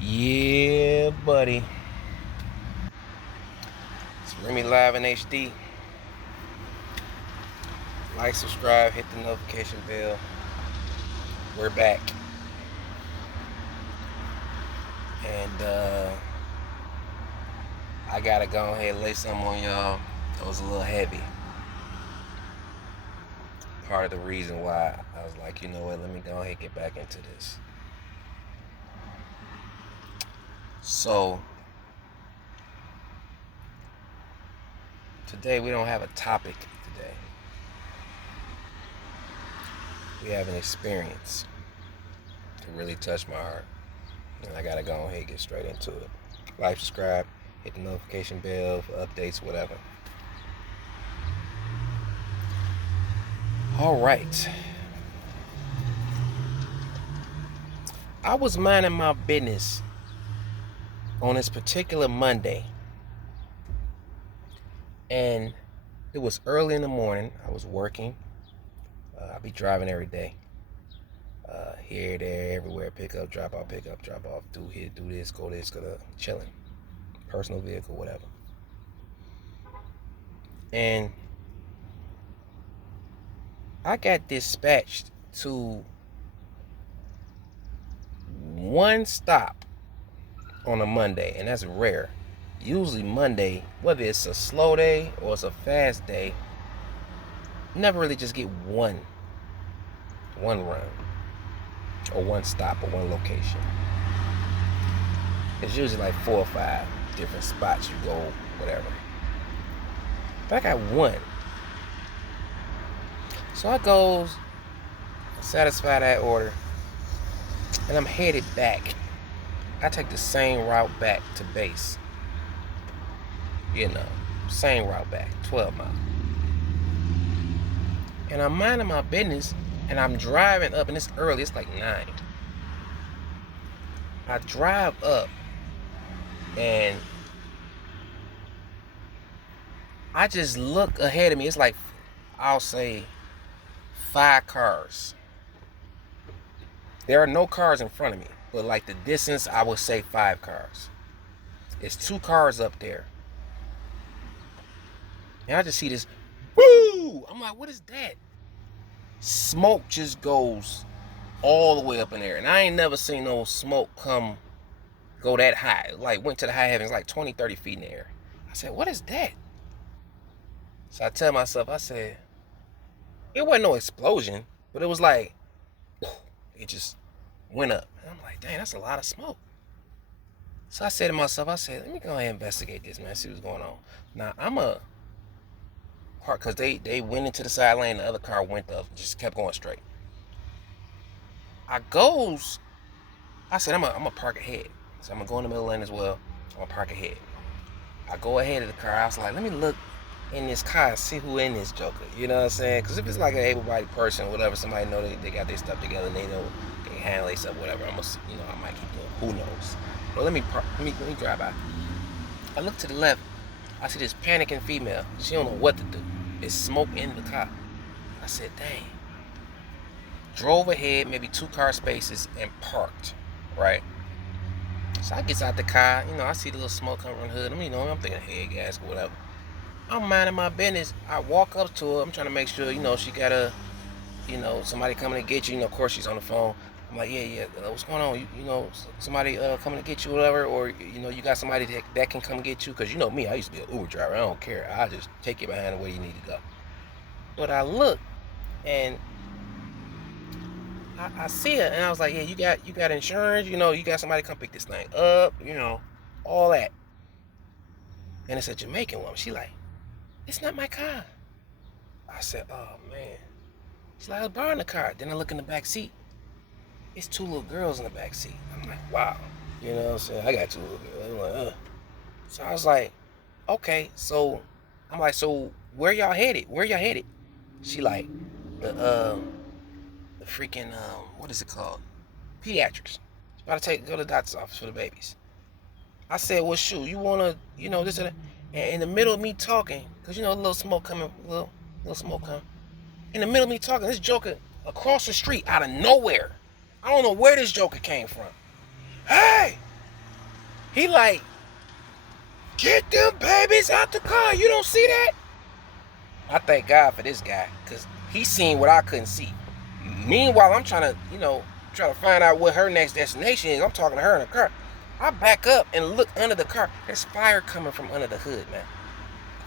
Yeah, buddy. It's R.I.M.E live in HD. Like, subscribe, hit the notification bell. We're back. And I gotta go ahead and lay something on y'all. It was a little heavy. Part of the reason why I was like, you know what, let me go ahead and get back into this. So today we don't have a topic today. We have an experience that really touched my heart. And I gotta go ahead and get straight into it. Like, subscribe, hit the notification bell for updates, whatever. All right. I was minding my business on this particular Monday. And it was early in the morning. I was working. I be driving every day. Here, there, everywhere. Pick up, drop off, do here, do this, go chilling. Personal vehicle, whatever. And I got dispatched to one stop on a Monday, and that's rare. Usually Monday, whether it's a slow day or it's a fast day, never really just get one run or one stop or one location. It's usually like 4 or 5 different spots you go, whatever. But I got one. So I goes, satisfy that order, and I'm headed back. I take the same route back to base. Same route back, 12 miles. And I'm minding my business, and I'm driving up, and it's early, it's like 9. I drive up, and I just look ahead of me. It's like, I'll say, 5 cars. There are no cars in front of me, but like the distance, I would say 5 cars. It's 2 cars up there. And I just see this, woo! I'm like, what is that? Smoke just goes all the way up in there. And I ain't never seen no smoke go that high. Like, went to the high heavens, like 20, 30 feet in the air. I said, what is that? So I tell myself, I said, it wasn't no explosion, but it was like, it just went up. And I'm like, dang, that's a lot of smoke. So I said to myself, let me go ahead and investigate this, man, see what's going on. Now, I'm a park, because they went into the side lane, the other car went up, just kept going straight. I said, I'm gonna park ahead. So I'm gonna go in the middle lane as well. I'm gonna park ahead. I go ahead of the car. I was like, let me look in this car and see who in this joker. You know what I'm saying? Because if it's like an able-bodied person, whatever, somebody know they got their stuff together and they know they can handle their stuff, whatever. I might keep doing. Who knows? But let me drive by. I look to the left. I see this panicking female. She don't know what to do. It's smoke in the car. I said, dang. Drove ahead, maybe 2 car spaces, and parked, right? So I gets out the car, I see the little smoke coming from the hood. I'm thinking head gas or whatever. I'm minding my business. I walk up to her. I'm trying to make sure, she got somebody coming to get you. Of course she's on the phone. I'm like, yeah, what's going on? Somebody coming to get you, whatever, or you got somebody that can come get you, because me, I used to be an Uber driver. I don't care. I just take you behind the way you need to go. But I look, and I see her, and I was like, yeah, you got insurance, you got somebody come pick this thing up, all that. And it's a Jamaican woman. She like, it's not my car. I said, oh man. She's like, I was borrowing the car. Then I look in the back seat. It's 2 little girls in the back seat. I'm like, wow. You know what I'm saying? I got 2 little girls. I'm like, ugh. So I was like, okay. So I'm like, so where y'all headed? She like, the freaking, what is it called? Pediatrics. She's about to go to the doctor's office for the babies. I said, well, shoot, you want to, this and that. And in the middle of me talking, because, a little smoke coming, little smoke coming. In the middle of me talking, this joker across the street out of nowhere. I don't know where this joker came from. Hey, He like, get them babies out the car. You don't see that? I thank God for this guy, because he seen what I couldn't see. Meanwhile, I'm trying to find out what her next destination is. I'm talking to her in the car. I back up and look under the car. There's fire coming from under the hood, man.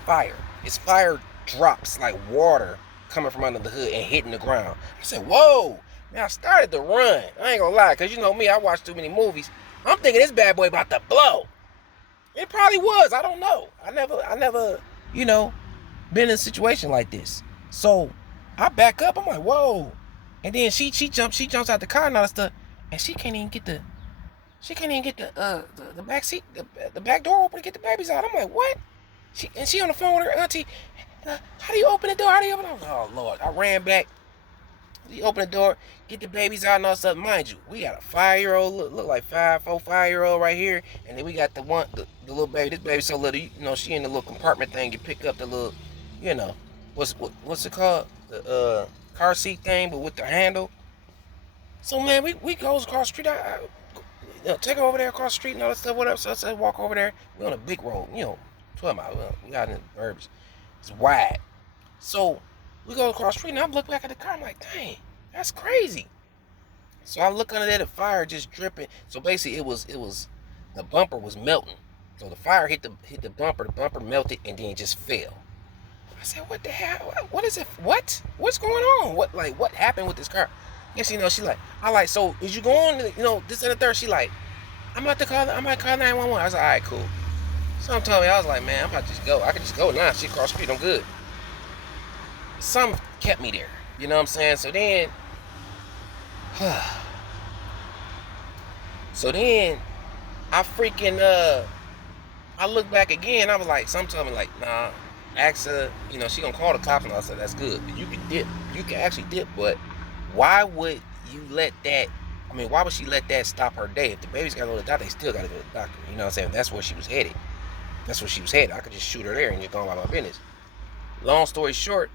Fire. It's fire drops like water coming from under the hood and hitting the ground. I said, whoa. Man, I started to run. I ain't gonna lie, because you know me, I watch too many movies. I'm thinking this bad boy about to blow. It probably was. I don't know. I never, been in a situation like this. So I back up. I'm like, whoa. And then she jumps out the car and all that stuff. And she can't even get the back seat, the back door open to get the babies out. I'm like, what? She on the phone with her auntie. How do you open the door? Oh Lord. I ran back. We open the door, get the babies out and all stuff. Mind you, we got a 5-year-old, look like 5-year-old right here, and then we got the little baby. This baby's so little, she in the little compartment thing. You pick up the little, what's it called? The car seat thing, but with the handle. So man, we goes across the street. I take her over there across the street and all that stuff. Whatever. So I said, walk over there. We on a big road, 12 miles. We got in the burbs. It's wide. So we go across the street and I look back at the car. I'm like, dang, that's crazy. So I look under there, the fire just dripping. So basically, it was the bumper was melting. So the fire hit the bumper melted and then just fell. I said, what the hell? What is it? What's going on? What happened with this car? Yes, she like, so is you going? This and the third. She like, I might call 911. I was like, all right, cool. So I'm telling me, I was like, man, I'm about to just go. I can just go now. She across the street, I'm good. Some kept me there. You know what I'm saying? So then, I freaking, I look back again. I was like, some told me like, nah, ask her, she gonna call the cops. And I said, that's good. You can dip. You can actually dip. But why would you let that, why would she let that stop her day? If the baby's gotta go to the doctor, they still gotta go to the doctor. You know what I'm saying? That's where she was headed. I could just shoot her there and just go on about my business. Long story short,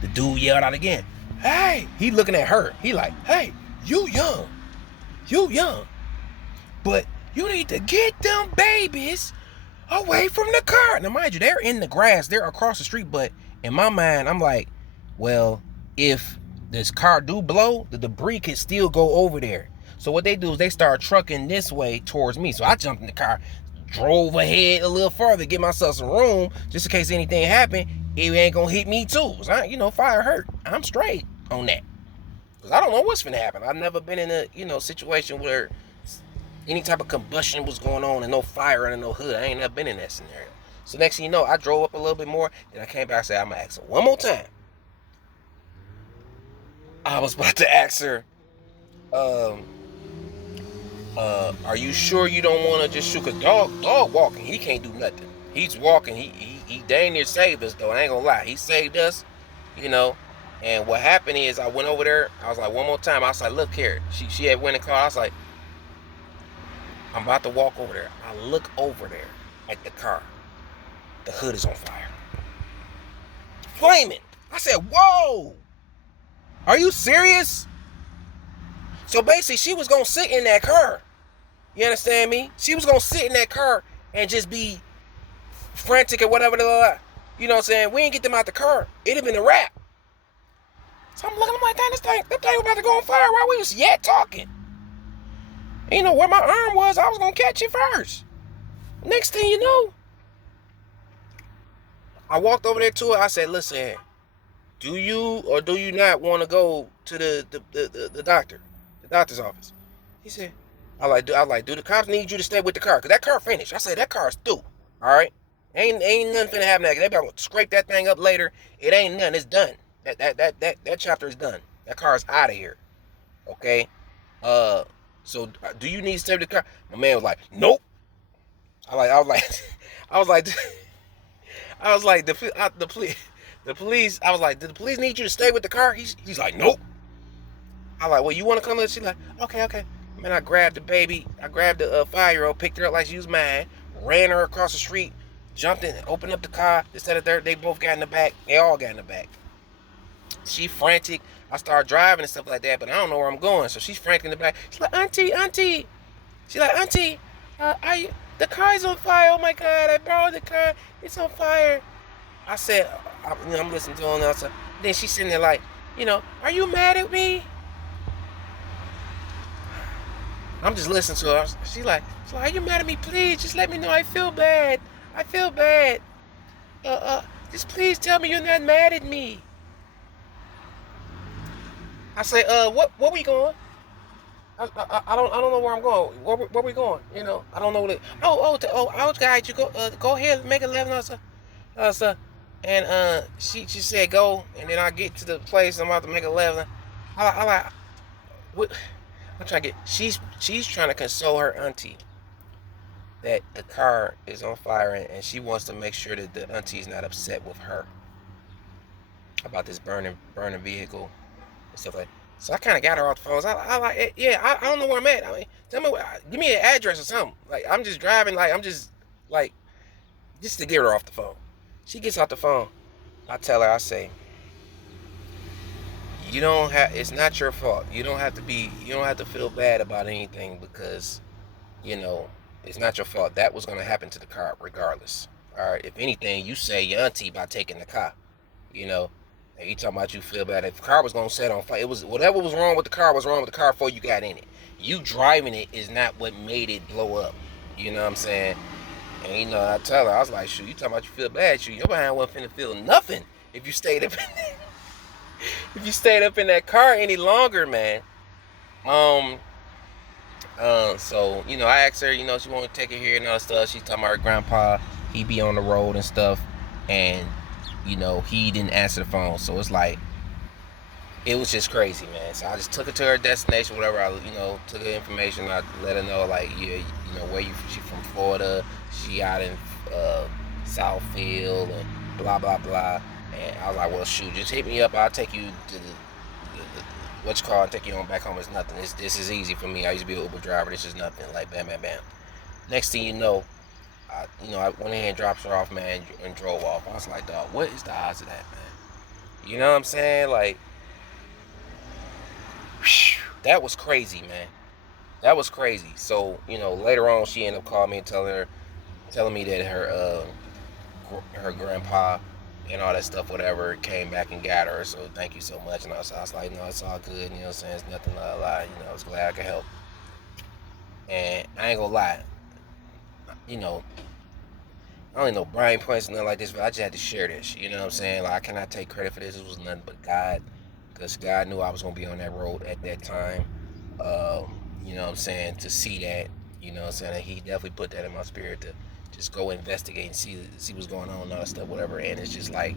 the dude yelled out again, hey, he looking at her. He like, hey, you young, but you need to get them babies away from the car. Now, mind you, they're in the grass. They're across the street. But in my mind, I'm like, well, if this car do blow, the debris could still go over there. So what they do is they start trucking this way towards me. So I jumped in the car, drove ahead a little further, get myself some room, just in case anything happened. It ain't gonna hit me too. So fire hurt. I'm straight on that. Because I don't know what's gonna happen. I've never been in a, situation where any type of combustion was going on and no fire under no hood. I ain't never been in that scenario. So next thing you know, I drove up a little bit more. Then I came back and said, I'm gonna ask her one more time. I was about to ask her, are you sure you don't want to just shoot? Because dog walking, he can't do nothing. He's walking. He dang near saved us, though. I ain't gonna lie. He saved us, And what happened is I went over there. I was like, one more time. I was like, look here. She had went and called. I was like, I'm about to walk over there. I look over there at the car. The hood is on fire. Flaming. I said, whoa. Are you serious? So basically, she was going to sit in that car. You understand me? She was going to sit in that car and just be frantic or whatever. You know what I'm saying? We ain't get them out the car. It'd have been a wrap. So I'm looking, I'm like, damn, that thing was about to go on fire while we was yet talking. And where my arm was, I was going to catch it first. Next thing you know, I walked over there to her. I said, listen, do you or do you not want to go to the doctor's office? He said, I like, do the cops need you to stay with the car? Because that car finished. I said, that car's through. All right? Ain't nothing finna happen. They about to scrape that thing up later. It ain't nothing. It's done. That chapter is done. That car's out of here. Okay? So do you need to stay with the car? My man was like, nope. I was like, the police. I was like, did the police need you to stay with the car? He's like, nope. I like, well, you want to come in? She's like, okay. Man, I grabbed the baby. I grabbed the 5-year-old, picked her up like she was mine, ran her across the street, jumped in, opened up the car. Instead of they both got in the back. They all got in the back. She frantic. I started driving and stuff like that, but I don't know where I'm going. So she's frantic in the back. She's like, auntie. She's like, auntie, The car's on fire. Oh my God, I borrowed the car. It's on fire. I said, I'm listening to her now. So then she's sitting there like, are you mad at me? I'm just listening to her. She's like, are you mad at me? Please, just let me know. I feel bad. I feel bad. Just please tell me you're not mad at me. I say, where we going? I don't know where I'm going. Where we going? I don't know what it. I'll guide you. Go ahead, make 11. And she said go, and then I get to the place. I'm about to make 11. I like what? I'm trying to get. She's trying to console her auntie that the car is on fire, and she wants to make sure that the auntie's not upset with her about this burning vehicle and stuff like that. So I kind of got her off the phone. So I like, yeah, I don't know where I'm at. I mean, tell me, give me an address or something. Like, I'm just driving, like, I'm just, like, just to get her off the phone. She gets off the phone. I tell her, I say, it's not your fault. You don't have to feel bad about anything because, it's not your fault. That was going to happen to the car regardless. All right. If anything, you say your auntie by taking the car, And you talking about you feel bad. If the car was going to set on fire, it was whatever was wrong with the car was wrong with the car before you got in it. You driving it is not what made it blow up. You know what I'm saying? And I tell her, I was like, shoot, you talking about you feel bad, shoot, your behind wasn't finna feel nothing if you stayed up in that, if you stayed up in that car any longer, man. So, I asked her, she wanted to take it here and all that stuff. She's talking about her grandpa, he be on the road and stuff, and he didn't answer the phone. So it's like, it was just crazy, man. So I just took her to her destination, whatever. I, took her information. I let her know, like, yeah, where she from Florida. She out in Southfield and blah, blah, blah. And I was like, well, shoot, just hit me up. I'll take you to what you call and take you on back home. It's nothing. This is easy for me. I used to be an Uber driver. This is nothing. Like, bam, bam, bam. Next thing you know, I went ahead and dropped her off, man, and drove off. I was like, dog, what is the odds of that, man? You know what I'm saying? Like, that was crazy, man. That was crazy. So, later on, she ended up calling me and telling me that her grandpa and all that stuff, whatever, came back and got her. So thank you so much. And I was like, no, it's all good. You know what I'm saying? It's nothing to lie. I was glad I could help. And I ain't gonna lie. I don't know Brian points and nothing like this, but I just had to share this. You know what I'm saying? Like, I cannot take credit for this. It was nothing but God. Because God knew I was going to be on that road at that time. You know what I'm saying? To see that. You know what I'm saying? He definitely put that in my spirit to just go investigate and see what's going on and all that stuff, whatever. And it's just like,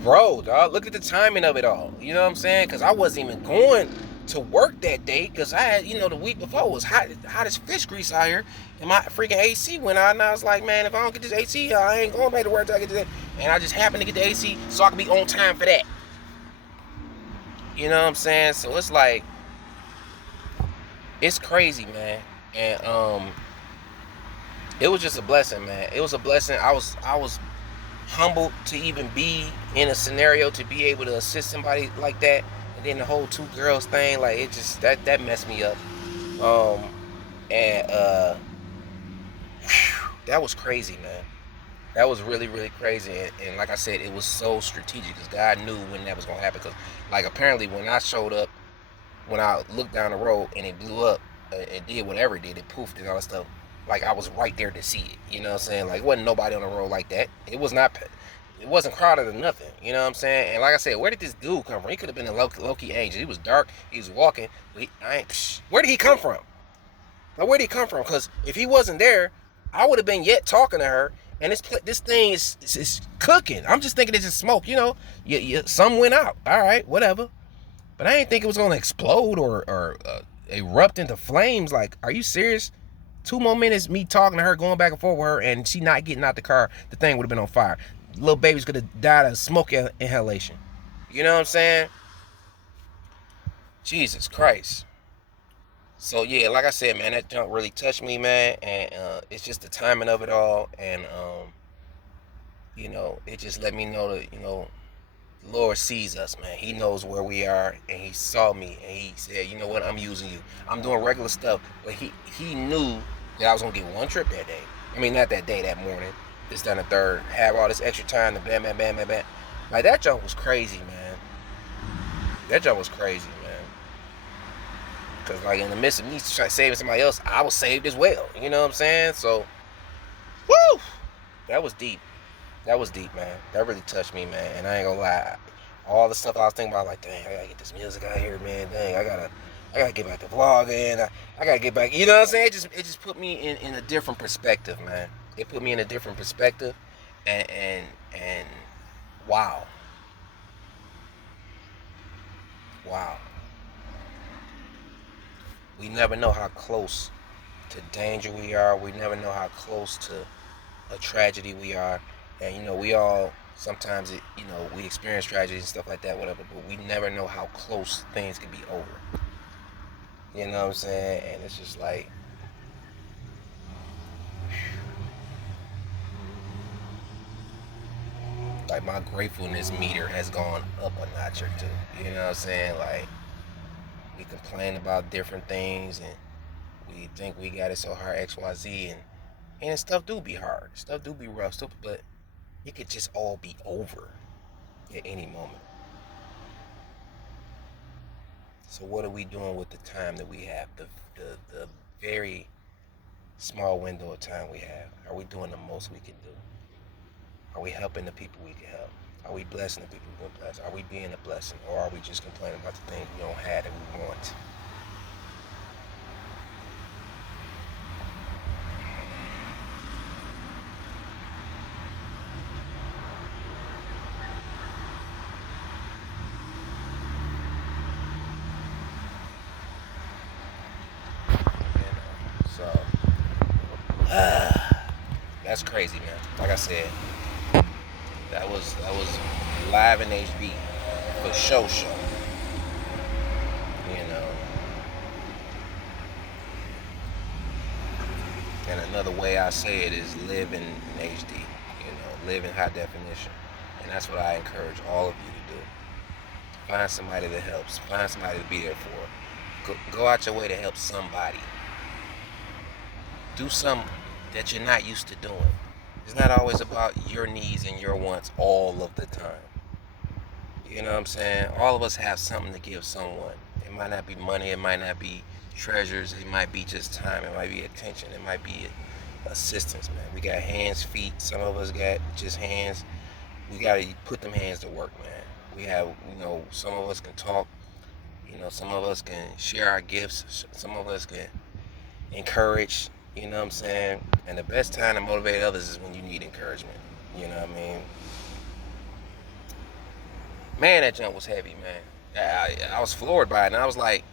bro, dog, look at the timing of it all. You know what I'm saying? Because I wasn't even going to work that day because I had, the week before it was hot as fish grease out here. And my freaking AC went out. And I was like, man, if I don't get this AC, I ain't going back to work till I get this. And I just happened to get the AC so I could be on time for that. You know what I'm saying? So it's like, it's crazy, man. And it was just a blessing, man. It was a blessing. I was humbled to even be in a scenario to be able to assist somebody like that. And then the whole 2 girls thing, like, it just that messed me up. That was crazy, man. That was really, really crazy. And like I said, it was so strategic because God knew when that was going to happen. Because, like, apparently when I showed up, when I looked down the road and it blew up, it did whatever it did, it poofed and all that stuff. Like, I was right there to see it. You know what I'm saying? Like, it wasn't nobody on the road like that. It wasn't crowded or nothing. You know what I'm saying? And like I said, where did this dude come from? He could have been a low-key angel. He was dark. He was walking. Where did he come from? Like, where did he come from? Because if he wasn't there, I would have been yet talking to her. And this thing is cooking. I'm just thinking it's just smoke, some went out. All right, whatever. But I didn't think it was going to explode or erupt into flames. Like, are you serious? 2 more minutes, me talking to her, going back and forth with her, and she not getting out the car, the thing would have been on fire. Little babies could have died of smoke inhalation. You know what I'm saying? Jesus Christ. So, yeah, like I said, man, that junk really touched me, man. And it's just the timing of it all. And, it just let me know that, the Lord sees us, man. He knows where we are. And he saw me. And he said, you know what? I'm using you. I'm doing regular stuff. But he knew that I was gonna get one trip that day. I mean, not that day, that morning. This done the third. Have all this extra time to bam, bam, bam, bam, bam. Like, that jump was crazy, man. That jump was crazy, man. Because, like, in the midst of me saving somebody else, I was saved as well. You know what I'm saying? So, woo! That was deep. That was deep, man. That really touched me, man. And I ain't gonna lie. All the stuff I was thinking about, like, dang, I gotta get this music out here, man. Dang, I gotta get back to vlogging. I gotta get back. You know what I'm saying? It just put me in a different perspective, man. It put me in a different perspective, and wow. We never know how close to danger we are. We never know how close to a tragedy we are. And, you know, we all, sometimes, we experience tragedy and stuff like that, whatever, but we never know how close things can be over. You know what I'm saying? And it's just like, my gratefulness meter has gone up a notch or two. You know what I'm saying? Like, we complain about different things and we think we got it so hard, XYZ, and stuff do be hard. Stuff do be rough, stuff, but it could just all be over at any moment. So what are we doing with the time that we have? The very small window of time we have. Are we doing the most we can do? Are we helping the people we can help? Are we blessing the people we can bless? Are we being a blessing? Or are we just complaining about the things we don't have that we want? That's crazy, man. Like I said, that was live in HB for show. You know. And another way I say it is live in HD. You know, live in high definition. And that's what I encourage all of you to do. Find somebody that helps. Find somebody to be there for. Go out your way to help somebody. Do something that you're not used to doing. It's not always about your needs and your wants all of the time. You know what I'm saying? All of us have something to give someone. It might not be money, it might not be treasures, it might be just time, it might be attention, it might be assistance, man. We got hands, feet, some of us got just hands. We gotta put them hands to work, man. We have, some of us can talk, some of us can share our gifts, some of us can encourage. You know what I'm saying? And the best time to motivate others is when you need encouragement. You know what I mean? Man, that jump was heavy, man. I was floored by it, and I was like,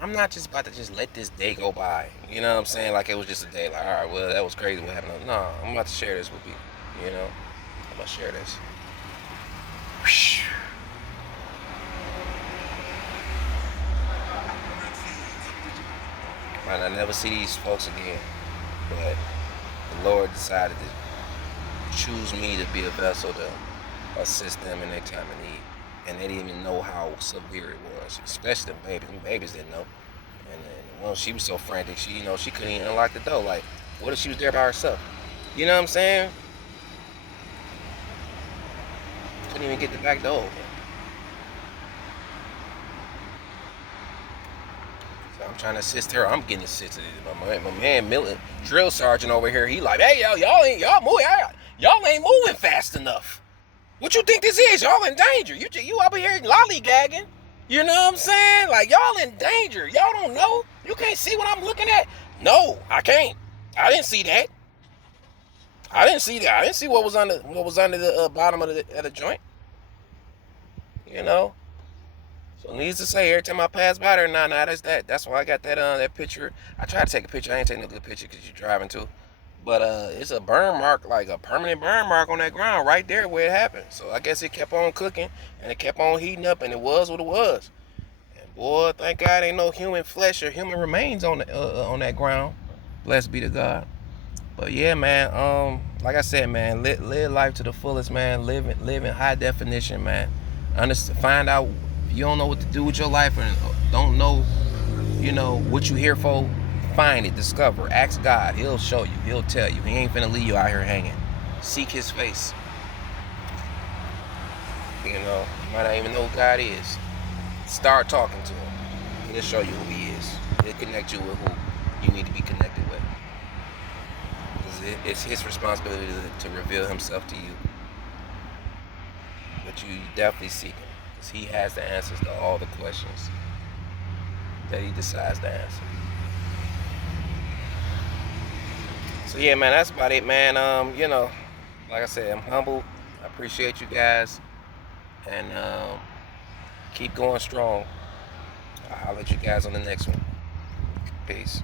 I'm not just about to just let this day go by. You know what I'm saying? Like it was just a day. Like, all right, well, that was crazy what happened. No, I'm about to share this with people. You know? I'm about to share this. Might not never see these folks again, but the Lord decided to choose me to be a vessel to assist them in their time of need, and they didn't even know how severe it was, especially the babies. The babies didn't know, and she was so frantic, she couldn't even unlock the door. Like, what if she was there by herself? You know what I'm saying? Couldn't even get the back door open. I'm trying to assist her. I'm getting assisted. My man Milton, drill sergeant over here, he like, hey, y'all ain't moving fast enough. What you think this is? Y'all in danger. You up here lollygagging. You know what I'm saying? Like, y'all in danger. Y'all don't know. You can't see what I'm looking at. No, I can't. I didn't see that. I didn't see what was under the bottom of the joint. You know. So needs to say, every time I pass by there, nah, that's that. That's why I got that picture. I tried to take a picture. I ain't taking no good picture because you're driving too. But it's a burn mark, like a permanent burn mark on that ground right there where it happened. So I guess it kept on cooking and it kept on heating up, and it was what it was. And boy, thank God ain't no human flesh or human remains on that ground. Blessed be to God. But yeah, man. Like I said, man, live life to the fullest, man. Live in high definition, man. Find out. You don't know what to do with your life and don't know, what you're here for, find it, discover, ask God. He'll show you, he'll tell you. He ain't finna leave you out here hanging. Seek his face. You know, you might not even know who God is. Start talking to him. He'll show you who he is. He'll connect you with who you need to be connected with. It's his responsibility to reveal himself to you. But you definitely seek him, because he has the answers to all the questions that he decides to answer. So yeah, man, that's about it, man. You know, like I said, I'm humbled. I appreciate you guys. And keep going strong. I'll let you guys on the next one. Peace.